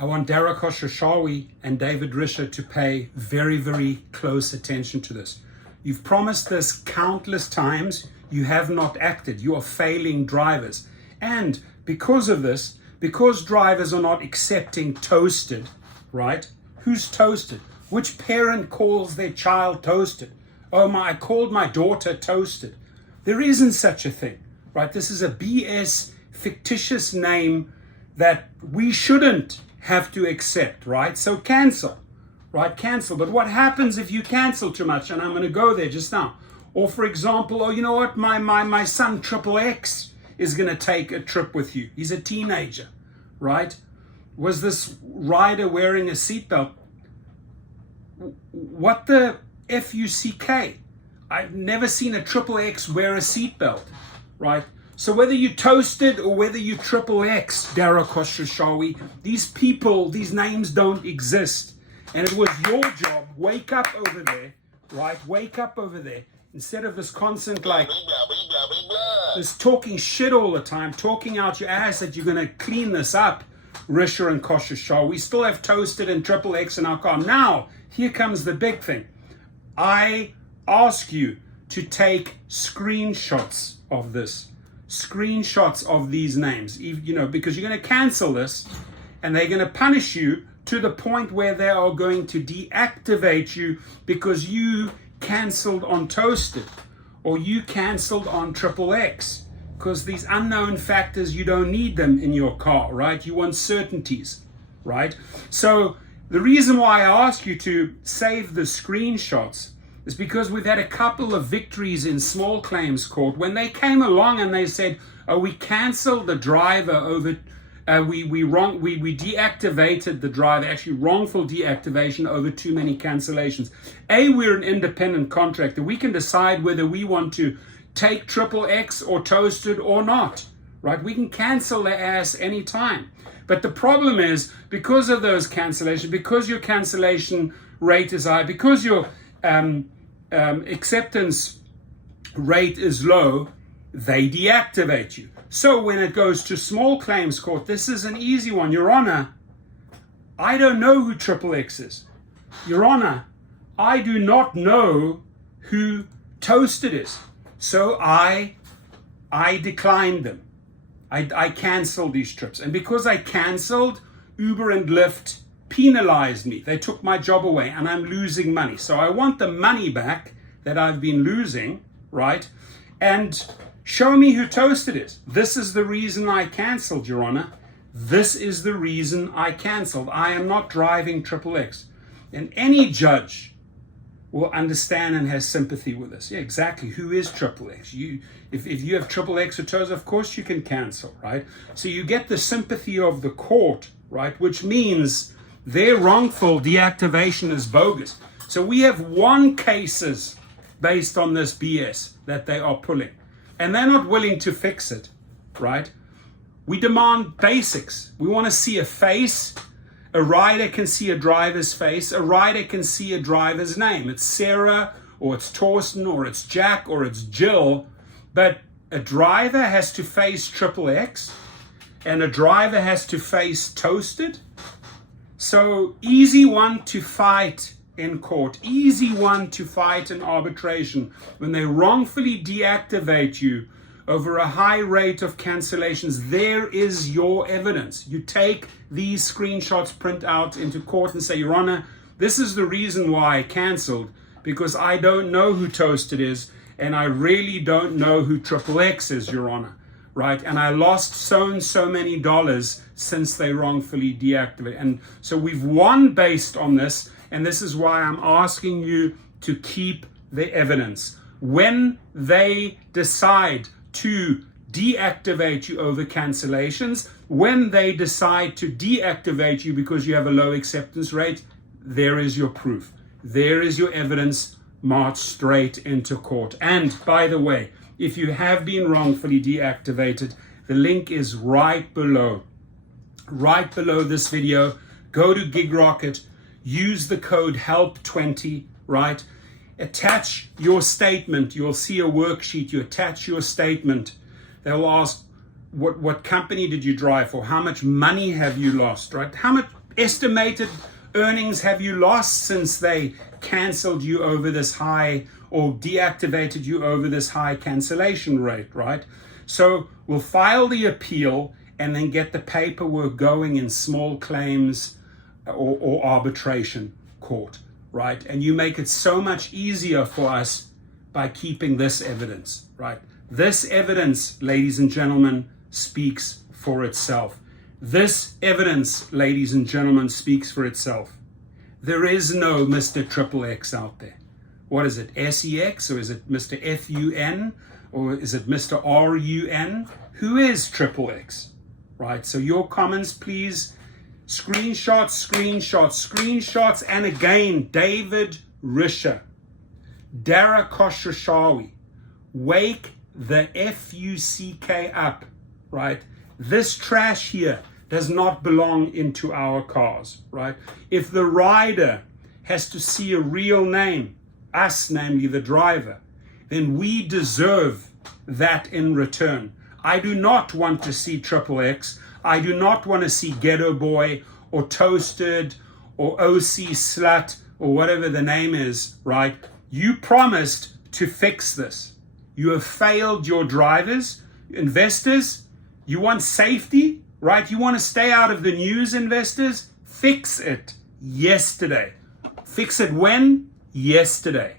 I want Dara Khosrowshahi and David Risher to pay very, very close attention to this. You've promised this countless times. You have not acted. You are failing drivers. And because of this, because drivers are not accepting toasted, right? Who's toasted? Which parent calls their child toasted? Oh I called my daughter toasted. There isn't such a thing, right? This is a BS fictitious name that we shouldn't have to accept, right? So cancel, right? Cancel. But what happens if you cancel too much? And I'm going to go there just now. Or for example, oh, you know what? My son XXX is going to take a trip with you. He's a teenager, right? Was this rider wearing a seatbelt? What the F-U-C-K? I've never seen a XXX wear a seatbelt, right? So whether you toasted or whether you XXX, Dara Khosrowshahi, these people, these names don't exist. And it was your job, wake up over there, right? Wake up over there. Instead of this constant this talking shit all the time, talking out your ass that you're going to clean this up, Risher and Khosrowshahi. We still have toasted and XXX in our car. Now, here comes the big thing. I ask you to take screenshots of this. Screenshots of these names, because you're going to cancel this and they're going to punish you to the point where they are going to deactivate you because you canceled on toasted or you canceled on XXX, because these unknown factors, you don't need them in your car, right? You want certainties, right? So the reason why I ask you to save the screenshots is because we've had a couple of victories in small claims court when they came along and they said, oh, we canceled the driver over, we deactivated the driver, actually wrongful deactivation over too many cancellations. We're an independent contractor. We can decide whether we want to take XXX or toasted or not, right? We can cancel their ass anytime. But the problem is, because of those cancellations, because your cancellation rate is high, because your acceptance rate is low, they deactivate you. So when it goes to small claims court, this is an easy one. Your Honor, I don't know who XXX is. Your Honor, I do not know who toasted is. So I declined them. I canceled these trips. And because I canceled, Uber and Lyft penalized me. They took my job away and I'm losing money. So I want the money back that I've been losing, right? And show me who toasted is. This is the reason I canceled, Your Honor. This is the reason I canceled. I am not driving XXX. And any judge will understand and has sympathy with this. Yeah, exactly. Who is XXX? If you have XXX or toes, of course you can cancel, right? So you get the sympathy of the court, right? Which means their wrongful deactivation is bogus. So we have won cases based on this BS that they are pulling. And they're not willing to fix it, right? We demand basics. We want to see a face. A rider can see a driver's face. A rider can see a driver's name. It's Sarah, or it's Torsten, or it's Jack, or it's Jill. But a driver has to face XXX, and a driver has to face toasted. So easy one to fight in court, easy one to fight in arbitration when they wrongfully deactivate you over a high rate of cancellations. There is your evidence. You take these screenshots, print out into court and say, Your Honor, this is the reason why I canceled, because I don't know who toasted is and I really don't know who XXX is, Your Honor. Right? And I lost so and so many dollars since they wrongfully deactivated. And so we've won based on this. And this is why I'm asking you to keep the evidence. When they decide to deactivate you over cancellations, when they decide to deactivate you because you have a low acceptance rate, there is your proof. There is your evidence. March straight into court. And by the way, if you have been wrongfully deactivated, the link is right below this video. Go to GigRocket, use the code HELP20, right? Attach your statement. You'll see a worksheet. You attach your statement. They'll ask, what company did you drive for? How much money have you lost, right? estimated earnings have you lost since they canceled you over this high or deactivated you over this high cancellation rate, right? So we'll file the appeal and then get the paperwork going in small claims or arbitration court, right? And you make it so much easier for us by keeping this evidence, right? This evidence, ladies and gentlemen, speaks for itself. This evidence, ladies and gentlemen, speaks for itself. There is no Mr. XXX out there. What is it, SEX, or is it Mr. FUN, or is it Mr. RUN? Who is XXX, right? So your comments, please, screenshots, and again, David Risher, Dara Khosrowshahi, wake the FUCK up, right? This trash here does not belong into our cars, right? If the rider has to see a real name, us, namely the driver, then we deserve that in return. I do not want to see XXX. I do not want to see Ghetto Boy or Toasted or OC Slut or whatever the name is, right? You promised to fix this. You have failed your drivers, investors. You want safety, right? You want to stay out of the news, investors? Fix it yesterday. Fix it when? Yesterday.